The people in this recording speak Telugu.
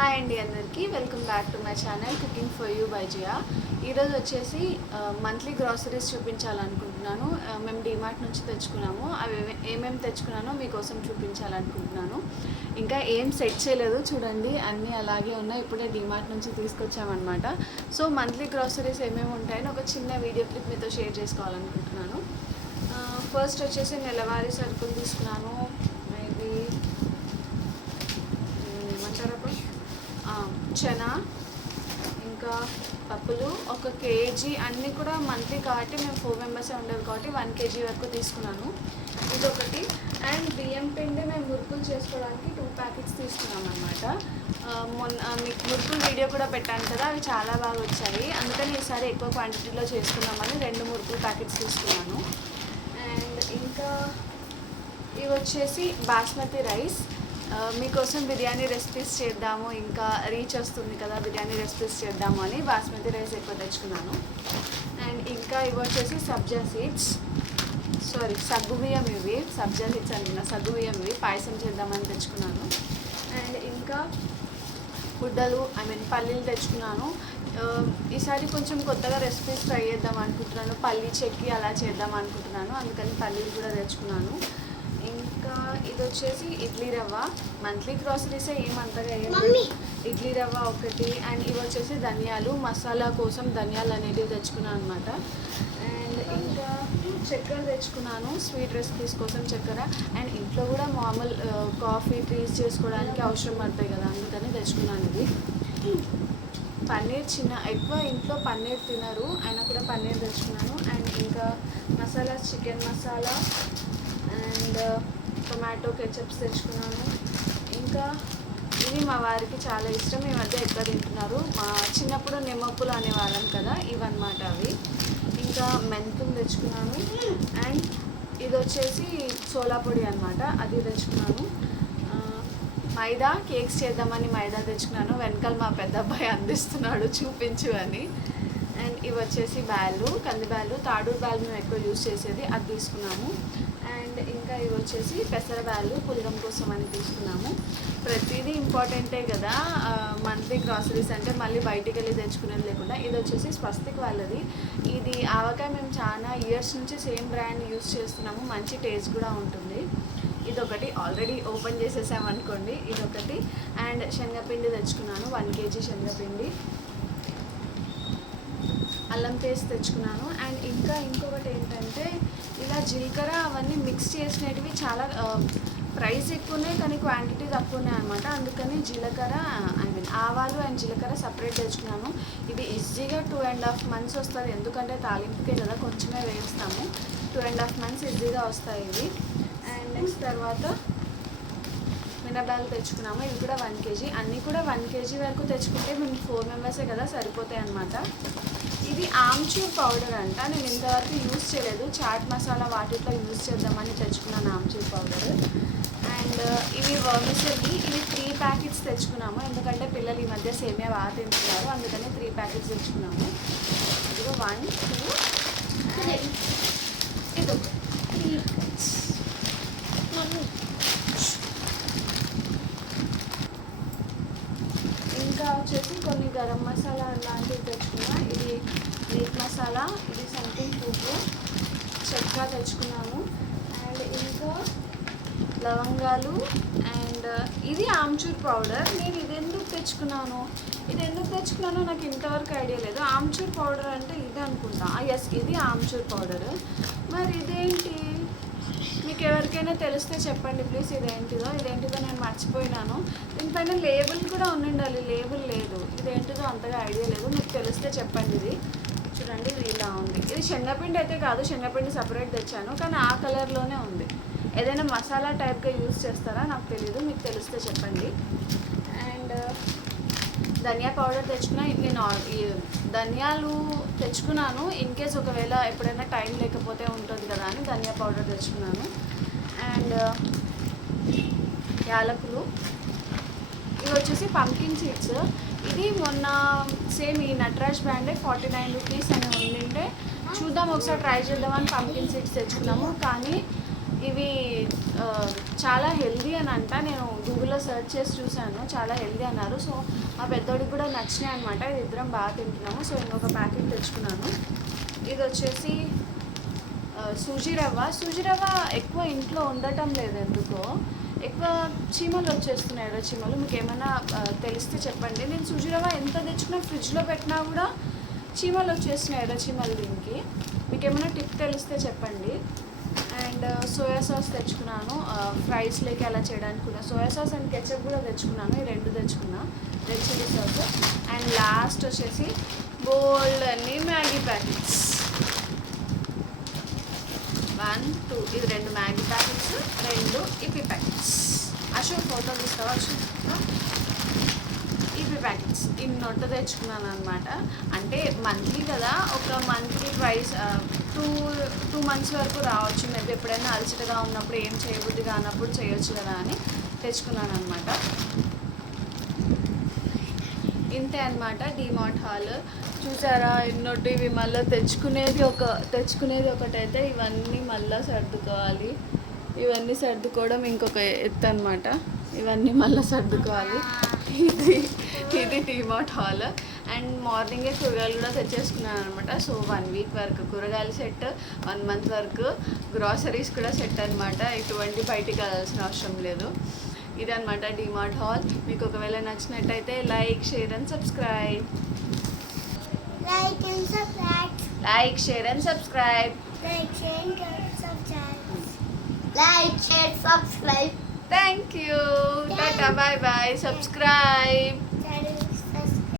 హాయ్ అండి అందరికీ welcome back to my channel cooking for you by Jiya. ఈరోజు వచ్చేసి మంత్లీ గ్రాసరీస్ చూపించాలనుకుంటున్నాను. మేము డిమార్ట్ నుంచి తెచ్చుకున్నాము. అవి ఏమేమి తెచ్చుకున్నానో మీకోసం చూపించాలనుకుంటున్నాను. ఇంకా ఏం సెట్ చేయలేదు, చూడండి అన్నీ అలాగే ఉన్నాయి. ఇప్పుడే డిమార్ట్ నుంచి తీసుకొచ్చామన్నమాట. సో మంత్లీ గ్రాసరీస్ ఏమేమి ఉంటాయని ఒక చిన్న వీడియో క్లిప్ మీతో షేర్ చేసుకోవాలనుకుంటున్నాను. ఫస్ట్ వచ్చేసి నెలవారీ సరుకులు తీసుకున్నాను. మేబీ చనా, ఇంకా పప్పులు 1 kg, అన్నీ కూడా మంత్లీ కాబట్టి మేము 4 మెంబర్సే ఉండేది కాబట్టి 1 kg వరకు తీసుకున్నాను. ఇదొకటి. అండ్ బియ్యం పిండి మేము మురుకులు చేసుకోవడానికి 2 ప్యాకెట్స్ తీసుకున్నాం అనమాట. మొన్న మీకు మురుకులు వీడియో కూడా పెట్టాను కదా, అవి చాలా బాగా వచ్చాయి. అందుకని ఈసారి ఎక్కువ క్వాంటిటీలో చేసుకున్నామని 2 మురుకులు ప్యాకెట్స్ తీసుకున్నాను. అండ్ ఇంకా ఇవి వచ్చేసి బాస్మతి రైస్. మీకోసం బిర్యానీ రెసిపీస్ చేద్దాము, ఇంకా రీచ్ వస్తుంది కదా బిర్యానీ రెసిపీస్ చేద్దాము అని బాస్మతి రైస్ ఎక్కువ తెచ్చుకున్నాను. అండ్ ఇంకా ఇవి వచ్చేసి సబ్జా సీడ్స్, సగ్గుబియ్యం. ఇవి సబ్జా సీడ్స్ అంటున్నా, సగ్గుబియ్యం. ఇవి పాయసం చేద్దామని తెచ్చుకున్నాను. అండ్ ఇంకా గుడ్డలు, పల్లీలు తెచ్చుకున్నాను. ఈసారి కొంచెం కొత్తగా రెసిపీస్ ట్రై చేద్దాం అనుకుంటున్నాను. పల్లీ చెక్కి అలా చేద్దాం అనుకుంటున్నాను, అందుకని పల్లీలు కూడా తెచ్చుకున్నాను. ఇంకా ఇది వచ్చేసి ఇడ్లీ రవ్వ. మంత్లీ గ్రాసరీసే ఏమంతగా వేయాలి. ఇడ్లీ రవ్వ ఒకటి. అండ్ ఇవి వచ్చేసి ధనియాలు, మసాలా కోసం ధనియాలు అనేటివి తెచ్చుకున్నాను అనమాట. అండ్ ఇంకా చక్కెర తెచ్చుకున్నాను, స్వీట్ రెసిపీస్ కోసం చక్కెర. అండ్ ఇంట్లో కూడా మామూలు కాఫీ టీస్ చేసుకోవడానికి అవసరం పడతాయి కదా, అందుకని తెచ్చుకున్నాను ఇది. పన్నీర్ ఎక్కువ ఇంట్లో పన్నీర్ తినరు, అయినా కూడా పన్నీర్ తెచ్చుకున్నాను. అండ్ ఇంకా masala, chicken masala and tomato ketchups తెచ్చుకున్నాను. ఇంకా ఇవి మా వారికి చాలా ఇష్టం, ఈ మధ్య ఎక్కువ తింటున్నారు. మా చిన్నప్పుడు నిమ్మప్పులు అనేవాళ్ళం కదా, ఇవన్నమాట అవి. ఇంకా మెంతులు తెచ్చుకున్నాను. అండ్ ఇది వచ్చేసి సోలా పొడి అనమాట, అది తెచ్చుకున్నాను. మైదా, కేక్స్ చేద్దామని మైదా తెచ్చుకున్నాను. వెనకాల మా పెద్ద అబ్బాయి అందిస్తున్నాడు చూపించు అని. అండ్ ఇవి వచ్చేసి బ్యాళ్ళు, కంది బ్యాళ్ళు, తాడూరు బ్యాళ్ళు మేము ఎక్కువ యూజ్ చేసేది, అది తీసుకున్నాము. అండ్ ఇంకా ఇవి వచ్చేసి పెసర బ్యాళ్ళు, పులగం కోసం అని తీసుకున్నాము. ప్రతిదీ ఇంపార్టెంటే కదా మంత్లీ గ్రాసరీస్ అంటే, మళ్ళీ బయటికి వెళ్ళి తెచ్చుకునేది లేకుండా. ఇది వచ్చేసి స్వస్తిక్ వాళ్ళది. ఇది ఆవకాయ మేము చాలా ఇయర్స్ నుంచి సేమ్ బ్రాండ్ యూజ్ చేస్తున్నాము, మంచి టేస్ట్ కూడా ఉంటుంది. ఇదొకటి ఆల్రెడీ ఓపెన్ చేసేసామనుకోండి, ఇదొకటి. అండ్ శనగపిండి తెచ్చుకున్నాను, 1 kg శనగపిండి. అల్లం పేస్ట్ తెచ్చుకున్నాను. అండ్ ఇంకా ఇంకొకటి ఏంటంటే, ఇలా జీలకర్ర అవన్నీ మిక్స్ చేసినవి చాలా ప్రైస్ ఎక్కువనే కానీ క్వాంటిటీ తక్కువనే అనమాట. అందుకని జీలకర్ర ఆవాలు అండ్ జీలకర్ర సపరేట్ తెచ్చుకున్నాను. ఇది ఈజీగా 2.5 months వస్తుంది, ఎందుకంటే తాలింపుకే కదా కొంచెమే వేస్తాము. 2.5 months ఈజీగా వస్తాయి ఇవి. అండ్ నెక్స్ట్ తర్వాత మినపాలు తెచ్చుకున్నాము, ఇవి కూడా 1 kg. అన్నీ కూడా 1 kg వరకు తెచ్చుకుంటే మేము 4 మెంబర్సే కదా, సరిపోతాయి అన్నమాట. ఇది ఆమ్చూర్ పౌడర్ అంట, నేను ఇంతవరకు యూజ్ చేయలేదు. చాట్ మసాలా వాటితో యూజ్ చేద్దామని తెచ్చుకున్నాను ఆమ్చూర్ పౌడర్. అండ్ ఇవి వర్మిసెల్లి, ఇవి 3 ప్యాకెట్స్ తెచ్చుకున్నాము, ఎందుకంటే పిల్లలు ఈ మధ్య సేమియా బాగా తింటున్నారు, అందుకని 3 ప్యాకెట్స్ తెచ్చుకున్నాము. ఇదిగో 1, 2 అండ్ ఇదొక 3 ప్యాకెట్స్. ఇంకా వచ్చేసి కొన్ని గరం మసాలా లాంటివి తెచ్చుకున్నా. ఇది మీట్ మసాలా, ఇది సంథింగ్ పువ్వు, చెక్క తెచ్చుకున్నాను. అండ్ ఇంకా లవంగాలు. అండ్ ఇది ఆమ్చూర్ పౌడర్. నేను ఇది ఎందుకు తెచ్చుకున్నానో నాకు ఇంతవరకు ఐడియా లేదు. ఆమ్చూర్ పౌడర్ అంటే ఇది అనుకుంటా. ఎస్, ఇది ఆమ్చూర్ పౌడర్. మరి ఇదేంటి, మీకు ఎవరికైనా తెలిస్తే చెప్పండి ప్లీజ్. ఇదేంటిదో నేను మర్చిపోయినాను. దీనిపైన లేబుల్ కూడా ఉండాలి, లేబుల్ లేదు. ఇదేంటిదో అంతగా ఐడియా లేదు, మీకు తెలిస్తే చెప్పండి. ఇది చూడండి, ఇది ఇలా ఉంది. ఇది శనగపిండి అయితే కాదు, శనగపిండి సపరేట్ తెచ్చాను, కానీ ఆ కలర్లోనే ఉంది. ఏదైనా మసాలా టైప్గా యూజ్ చేస్తారా నాకు తెలీదు, మీకు తెలిస్తే చెప్పండి. అండ్ ధనియా పౌడర్ తెచ్చుకున్నా. నేను ధనియాలు తెచ్చుకున్నాను ఇన్ కేస్ ఒకవేళ ఎప్పుడైనా టైం లేకపోతే ఉంటుంది కదా అని ధనియా పౌడర్ తెచ్చుకున్నాను. అండ్ యాలకులు. ఇవి వచ్చేసి పంకిన్ సీడ్స్. ఇది మొన్న సేమ్ ఈ నటరాజ్ బ్రాండే 49 రూపీస్ అని ఉండింటే చూద్దాం ఒకసారి ట్రై చేద్దామని పంకిన్ సీడ్స్ తెచ్చుకున్నాము. కానీ ఇవి చాలా హెల్దీ అని అంట. నేను గూగుల్లో సెర్చ్ చేసి చూశాను, చాలా హెల్దీ అన్నారు. సో మా పెద్దోడికి కూడా నచ్చినాయి అనమాట. ఇది ఇద్దరం బాగా తింటున్నాము. సో ఇంకొక ప్యాకెట్ తెచ్చుకున్నాను. ఇది వచ్చేసి సూజీ రవ్వ ఎక్కువ ఇంట్లో ఉండటం లేదు ఎందుకో. ఎక్కువ చీమలు వచ్చేస్తున్నాయి, ఎర్ర చీమలు. మీకు ఏమైనా తెలిస్తే చెప్పండి. నేను సూజీ రవ్వ ఎంత తెచ్చుకున్నా ఫ్రిడ్జ్లో పెట్టినా కూడా చీమలు వచ్చేస్తున్నాయి, ఎర్ర చీమలు. దీనికి మీకు ఏమైనా టిప్ తెలిస్తే చెప్పండి. అండ్ సోయా సాస్ తెచ్చుకున్నాను, ఫ్రైస్లోకి అలా చేయడానికి కూడా. సోయా సాస్ అండ్ కెచప్ కూడా తెచ్చుకున్నాను. ఈ రెండు తెచ్చుకున్నా, red chilli sauce. And last వచ్చేసి బోల్డ్ అన్ని మ్యాగీ ప్యాకెట్స్. 1 2 ఇది 2 Maggi packets, 2 Yippee packets. Ashok photo తీస్తావా అశోక్? ఇపి ప్యాకెట్స్ ఇన్నొట్టు తెచ్చుకున్నాను అనమాట. అంటే మంత్లీ కదా, ఒక మంత్లీ ట్వైస్ 2 మంత్స్ వరకు రావచ్చు. మేబీ ఎప్పుడైనా అలసటగా ఉన్నప్పుడు, ఏం చేయబుద్ధి కానప్పుడు చేయొచ్చు కదా అని తెచ్చుకున్నాను అనమాట. ఇంతే అనమాట డిమార్ట్ హాల్. చూసారా ఎన్నోటి. ఇవి మళ్ళీ తెచ్చుకునేది ఒకటైతే ఇవన్నీ మళ్ళీ సర్దుకోవాలి. ఇవన్నీ సర్దుకోవడం ఇంకొక ఎత్తు అనమాట. ఇవన్నీ మళ్ళీ సర్దుకోవాలి. ఇది డిమార్ట్ హాల్. అండ్ మార్నింగే కూరగాయలు కూడా తెచ్చేసుకున్నాను అనమాట. సో 1 వీక్ వరకు కూరగాయలు సెట్, 1 మంత్ వరకు గ్రాసరీస్ కూడా సెట్ అనమాట. ఎటువంటి బయటికి వెళ్ళాల్సిన అవసరం లేదు. ఇదనమాట డిమార్ట్ హాల్. మీకు ఒకవేళ నచ్చినట్టయితే like, share and subscribe. Like, share and subscribe. Thank you. Tata, bye bye. Subscribe.